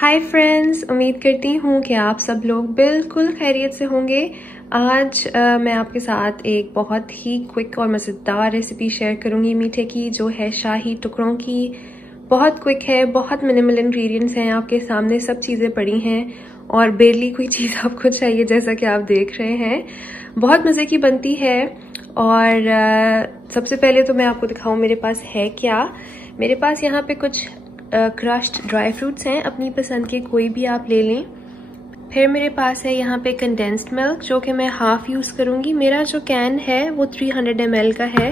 Hi friends, उम्मीद करती हूँ कि आप सब लोग बिल्कुल खैरियत से होंगे। आज मैं आपके साथ एक बहुत ही क्विक और मज़ेदार रेसिपी शेयर करूँगी मीठे की, जो है शाही टुकड़ों की। बहुत क्विक है, बहुत मिनिमल इंग्रेडिएंट्स हैं, आपके सामने सब चीज़ें पड़ी हैं और बेरली कोई चीज़ आपको चाहिए, जैसा कि आप देख रहे हैं। बहुत मज़े की बनती है। और सबसे पहले तो मैं आपको दिखाऊँ मेरे पास है क्या। मेरे पास यहाँ पे कुछ क्रश्ड ड्राई फ्रूट्स हैं, अपनी पसंद के कोई भी आप ले लें। फिर मेरे पास है यहाँ पे कंडेंस्ड मिल्क, जो कि मैं हाफ यूज़ करूँगी। मेरा जो कैन है वो 300 ml का है,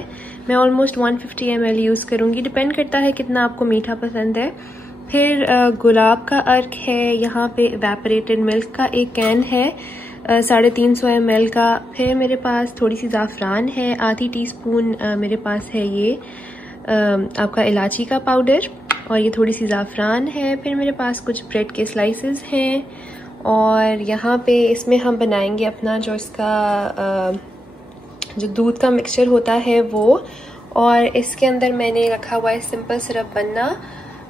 मैं ऑलमोस्ट 150 ml यूज़ करूँगी, डिपेंड करता है कितना आपको मीठा पसंद है। फिर गुलाब का अर्क है, यहाँ पे एवेपोरेटेड मिल्क का एक कैन है 350 ml का। फिर मेरे पास थोड़ी सी ज़ाफ़रान है, आधी टीस्पून मेरे पास है ये आपका इलायची का पाउडर, और ये थोड़ी सी ज़ाफ़रान है। फिर मेरे पास कुछ ब्रेड के स्लाइसेस हैं, और यहाँ पे इसमें हम बनाएंगे अपना जो इसका जो दूध का मिक्सचर होता है वो। और इसके अंदर मैंने रखा हुआ है सिंपल सिरप बनना,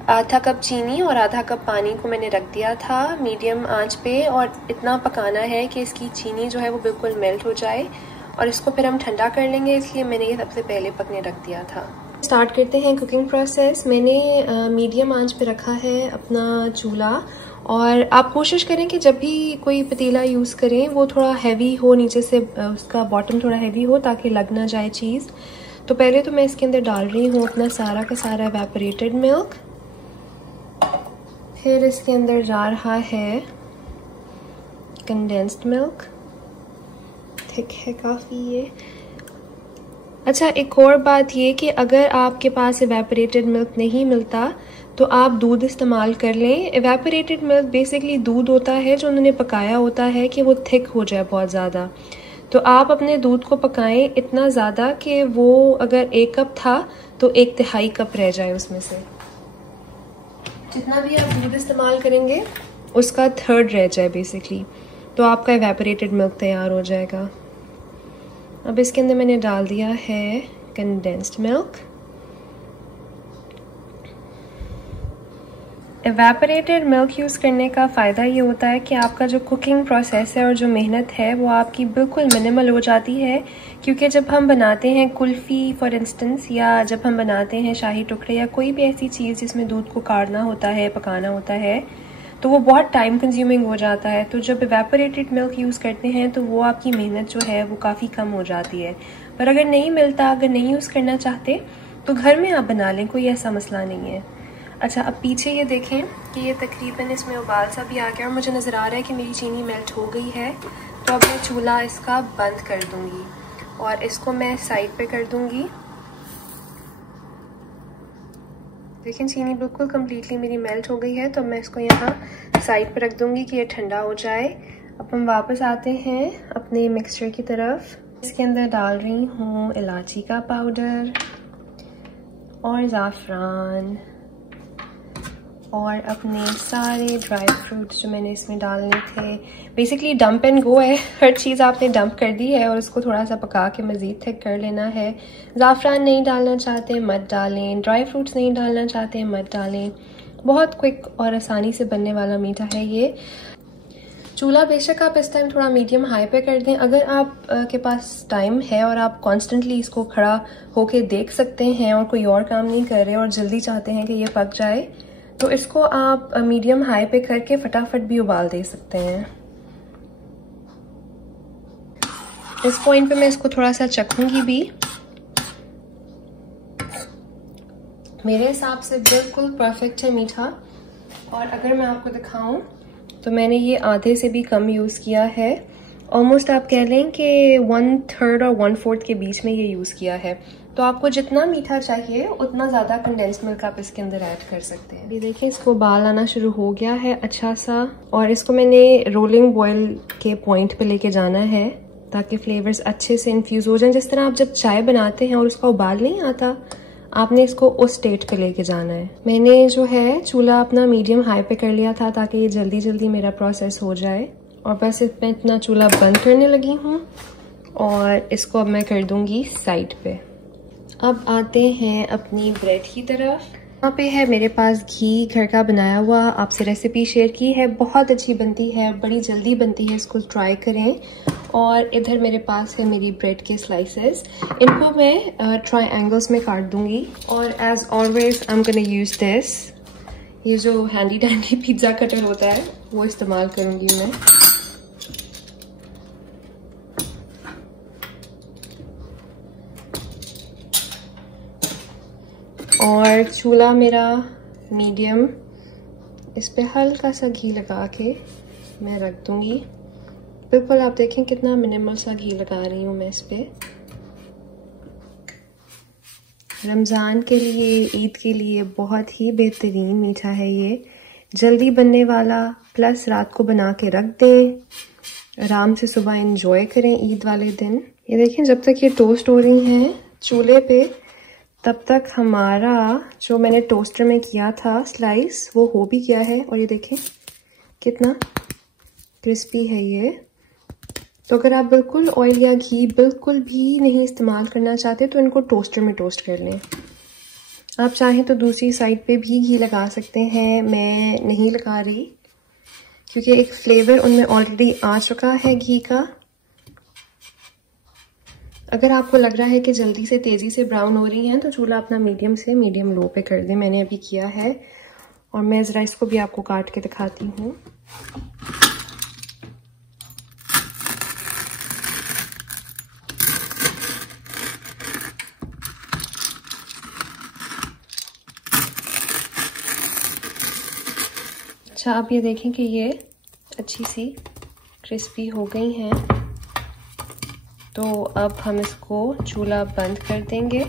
आधा कप चीनी और आधा कप पानी को मैंने रख दिया था मीडियम आंच पे, और इतना पकाना है कि इसकी चीनी जो है वो बिल्कुल मेल्ट हो जाए, और इसको फिर हम ठंडा कर लेंगे, इसलिए मैंने ये सबसे पहले पकने रख दिया था। स्टार्ट करते हैं कुकिंग प्रोसेस। मैंने मीडियम आंच पे रखा है अपना चूल्हा, और आप कोशिश करें कि जब भी कोई पतीला यूज़ करें वो थोड़ा हैवी हो, नीचे से उसका बॉटम थोड़ा हैवी हो ताकि लग ना जाए चीज़। तो पहले तो मैं इसके अंदर डाल रही हूँ अपना सारा का सारा एवेपोरेटेड मिल्क। फिर इसके अंदर जा रहा है कंडेंस्ड मिल्क, थिक है काफ़ी ये। अच्छा, एक और बात ये कि अगर आपके पास एवेपोरेटेड मिल्क नहीं मिलता तो आप दूध इस्तेमाल कर लें। एवेपोरेटेड मिल्क बेसिकली दूध होता है जो उन्होंने पकाया होता है कि वो थिक हो जाए बहुत ज़्यादा। तो आप अपने दूध को पकाएं इतना ज़्यादा कि वो अगर 1 कप था तो 1/3 कप रह जाए उसमें से। जितना भी आप दूध इस्तेमाल करेंगे उसका 1/3 रह जाए बेसिकली, तो आपका एवेपोरेटेड मिल्क तैयार हो जाएगा। अब इसके अंदर मैंने डाल दिया है condensed milk. Evaporated milk use करने का फ़ायदा ये होता है कि आपका जो कुकिंग प्रोसेस है और जो मेहनत है वो आपकी बिल्कुल मिनिमल हो जाती है। क्योंकि जब हम बनाते हैं कुल्फ़ी फॉर इंस्टेंस, या जब हम बनाते हैं शाही टुकड़े या कोई भी ऐसी चीज़ जिसमें दूध को काढ़ना होता है, पकाना होता है, तो वो बहुत टाइम कंज्यूमिंग हो जाता है। तो जब एवेपोरेटेड मिल्क यूज़ करते हैं तो वो आपकी मेहनत जो है वो काफ़ी कम हो जाती है। पर अगर नहीं मिलता, अगर नहीं यूज़ करना चाहते तो घर में आप बना लें, कोई ऐसा मसला नहीं है। अच्छा, अब पीछे ये देखें कि ये तकरीबन इसमें उबाल सा भी आ गया, और मुझे नज़र आ रहा है कि मेरी चीनी मेल्ट हो गई है। तो अब मैं चूल्हा इसका बंद कर दूँगी और इसको मैं साइड पे कर दूँगी। लेकिन चीनी बिल्कुल कम्प्लीटली मेरी मेल्ट हो गई है, तो मैं इसको यहाँ साइड पर रख दूँगी कि ये ठंडा हो जाए। अब हम वापस आते हैं अपने मिक्सचर की तरफ। इसके अंदर डाल रही हूँ इलायची का पाउडर और ज़ाफ़रान, और अपने सारे ड्राई फ्रूट्स जो मैंने इसमें डालने थे। बेसिकली डंप एंड गो है, हर चीज़ आपने डंप कर दी है और उसको थोड़ा सा पका के मज़ीद थिक कर लेना है। ज़ाफ़रान नहीं डालना चाहते मत डालें, ड्राई फ्रूट्स नहीं डालना चाहते मत डालें। बहुत क्विक और आसानी से बनने वाला मीठा है ये। चूल्हा बेशक आप इस टाइम थोड़ा मीडियम हाई पे कर दें। अगर आप के पास टाइम है और आप कॉन्स्टेंटली इसको खड़ा होके देख सकते हैं और कोई और काम नहीं कर रहे और जल्दी चाहते हैं कि ये पक जाए, तो इसको आप मीडियम हाई पे करके फटाफट भी उबाल दे सकते हैं। इस पॉइंट पे मैं इसको थोड़ा सा चखूंगी भी। मेरे हिसाब से बिल्कुल परफेक्ट है मीठा। और अगर मैं आपको दिखाऊं तो मैंने ये आधे से भी कम यूज़ किया है। ऑलमोस्ट आप कह लें कि 1/3 और 1/4 के बीच में ये यूज़ किया है। तो आपको जितना मीठा चाहिए उतना ज़्यादा कंडेंस्ड मिल्क आप इसके अंदर ऐड कर सकते हैं। अभी देखिए इसको उबाल आना शुरू हो गया है अच्छा सा, और इसको मैंने रोलिंग बॉयल के पॉइंट पे लेके जाना है ताकि फ्लेवर्स अच्छे से इन्फ्यूज़ हो जाएं। जिस तरह आप जब चाय बनाते हैं और उसका उबाल नहीं आता, आपने इसको उस स्टेट पे लेके जाना है। मैंने जो है चूल्हा अपना मीडियम हाई पे कर लिया था ताकि ये जल्दी जल्दी मेरा प्रोसेस हो जाए, और बस मैं इतना चूल्हा बंद करने लगी हूँ और इसको अब मैं कर दूंगी साइड पे। अब आते हैं अपनी ब्रेड की तरफ। यहाँ पे है मेरे पास घी घर का बनाया हुआ, आपसे रेसिपी शेयर की है, बहुत अच्छी बनती है, बड़ी जल्दी बनती है, इसको ट्राई करें। और इधर मेरे पास है मेरी ब्रेड के स्लाइसेस, इनको मैं ट्रायंगल्स में काट दूंगी। और as always I am gonna use this, ये जो हैंडी डैंडी पिज्ज़ा कटर होता है वो इस्तेमाल करूंगी मैं। और चूल्हा मेरा मीडियम, इस पे हल्का सा घी लगा के मैं रख दूंगी। बिल्कुल आप देखें कितना मिनिमल सा घी लगा रही हूँ मैं इस पे। रमज़ान के लिए, ईद के लिए बहुत ही बेहतरीन मीठा है ये, जल्दी बनने वाला, प्लस रात को बना के रख दें, आराम से सुबह एंजॉय करें ईद वाले दिन। ये देखें जब तक ये टोस्ट हो रही हैं चूल्हे पे, तब तक हमारा जो मैंने टोस्टर में किया था स्लाइस वो हो भी गया है। और ये देखें कितना क्रिस्पी है ये। तो अगर आप बिल्कुल ऑयल या घी बिल्कुल भी नहीं इस्तेमाल करना चाहते तो इनको टोस्टर में टोस्ट कर लें। आप चाहें तो दूसरी साइड पे भी घी लगा सकते हैं, मैं नहीं लगा रही क्योंकि एक फ्लेवर उनमें ऑलरेडी आ चुका है घी का। अगर आपको लग रहा है कि जल्दी से तेज़ी से ब्राउन हो रही हैं तो चूल्हा अपना मीडियम से मीडियम लो पे कर दें, मैंने अभी किया है। और मैं ज़रा इसको भी आपको काट के दिखाती हूँ। अच्छा, आप ये देखें कि ये अच्छी सी क्रिस्पी हो गई हैं। तो अब हम इसको चूल्हा बंद कर देंगे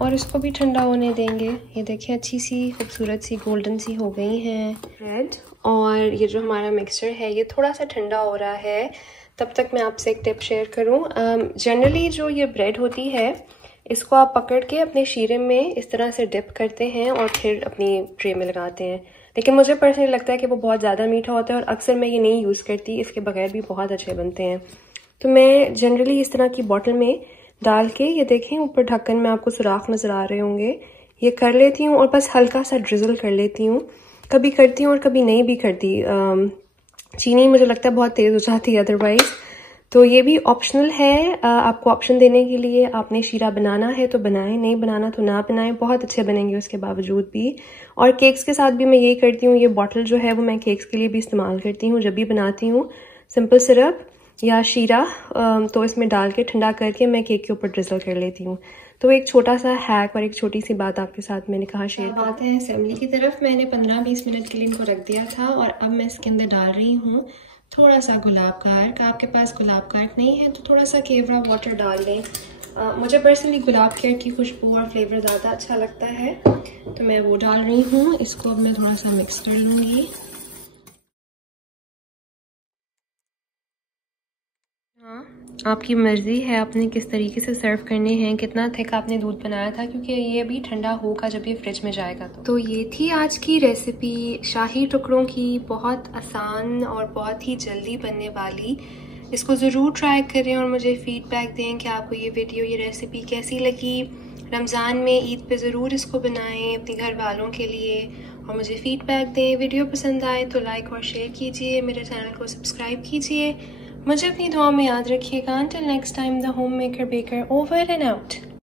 और इसको भी ठंडा होने देंगे। ये देखिए अच्छी सी खूबसूरत सी गोल्डन सी हो गई हैं ब्रेड। और ये जो हमारा मिक्सचर है ये थोड़ा सा ठंडा हो रहा है, तब तक मैं आपसे एक टिप शेयर करूं। जनरली जो ये ब्रेड होती है इसको आप पकड़ के अपने शीरे में इस तरह से डिप करते हैं और फिर अपनी ट्रे में लगाते हैं, लेकिन मुझे पर्सनली लगता है कि वो बहुत ज़्यादा मीठा होता है और अक्सर मैं ये नहीं यूज़ करती, इसके बगैर भी बहुत अच्छे बनते हैं। तो मैं जनरली इस तरह की बॉटल में डाल के, ये देखें ऊपर ढक्कन में आपको सुराख नज़र आ रहे होंगे, ये कर लेती हूँ और बस हल्का सा ड्रिजल कर लेती हूँ। कभी करती हूँ और कभी नहीं भी करती। चीनी मुझे लगता है बहुत तेज़ हो जाती है अदरवाइज़। तो ये भी ऑप्शनल है, आपको ऑप्शन देने के लिए। आपने शीरा बनाना है तो बनाएं, नहीं बनाना तो ना बनाएं, बहुत अच्छे बनेंगे उसके बावजूद भी। और केक्स के साथ भी मैं यही करती हूँ, ये बॉटल जो है वो मैं केक्स के लिए भी इस्तेमाल करती हूँ। जब भी बनाती हूँ सिंपल सिरप या शीरा तो इसमें डाल के ठंडा करके मैं केक के ऊपर ड्रिजल कर लेती हूँ। तो एक छोटा सा हैक और एक छोटी सी बात आपके साथ मैंने कहा शेयर करते हैं। असेंबली की तरफ मैंने 15-20 मिनट के लिए इनको रख दिया था और अब मैं इसके अंदर डाल रही हूँ थोड़ा सा गुलाब का अर्क। आपके पास गुलाब का अर्क नहीं है तो थोड़ा सा केवड़ा वाटर डाल लें। मुझे पर्सनली गुलाब के अर्क की खुशबू और फ्लेवर ज़्यादा अच्छा लगता है तो मैं वो डाल रही हूँ। इसको अब मैं थोड़ा सा मिक्स कर लूँगी। हाँ, आपकी मर्ज़ी है आपने किस तरीके से सर्व करने हैं, कितना थिक आपने दूध बनाया था, क्योंकि ये भी ठंडा होगा जब ये फ्रिज में जाएगा। तो ये थी आज की रेसिपी शाही टुकड़ों की, बहुत आसान और बहुत ही जल्दी बनने वाली। इसको ज़रूर ट्राई करें और मुझे फ़ीडबैक दें कि आपको ये वीडियो, ये रेसिपी कैसी लगी। रमज़ान में, ईद पे ज़रूर इसको बनाएं अपने घर वालों के लिए और मुझे फ़ीडबैक दें। वीडियो पसंद आए तो लाइक और शेयर कीजिए, मेरे चैनल को सब्सक्राइब कीजिए। मुझे अपनी दुआ में याद रखिएगा। Until next time, the homemaker baker over and out.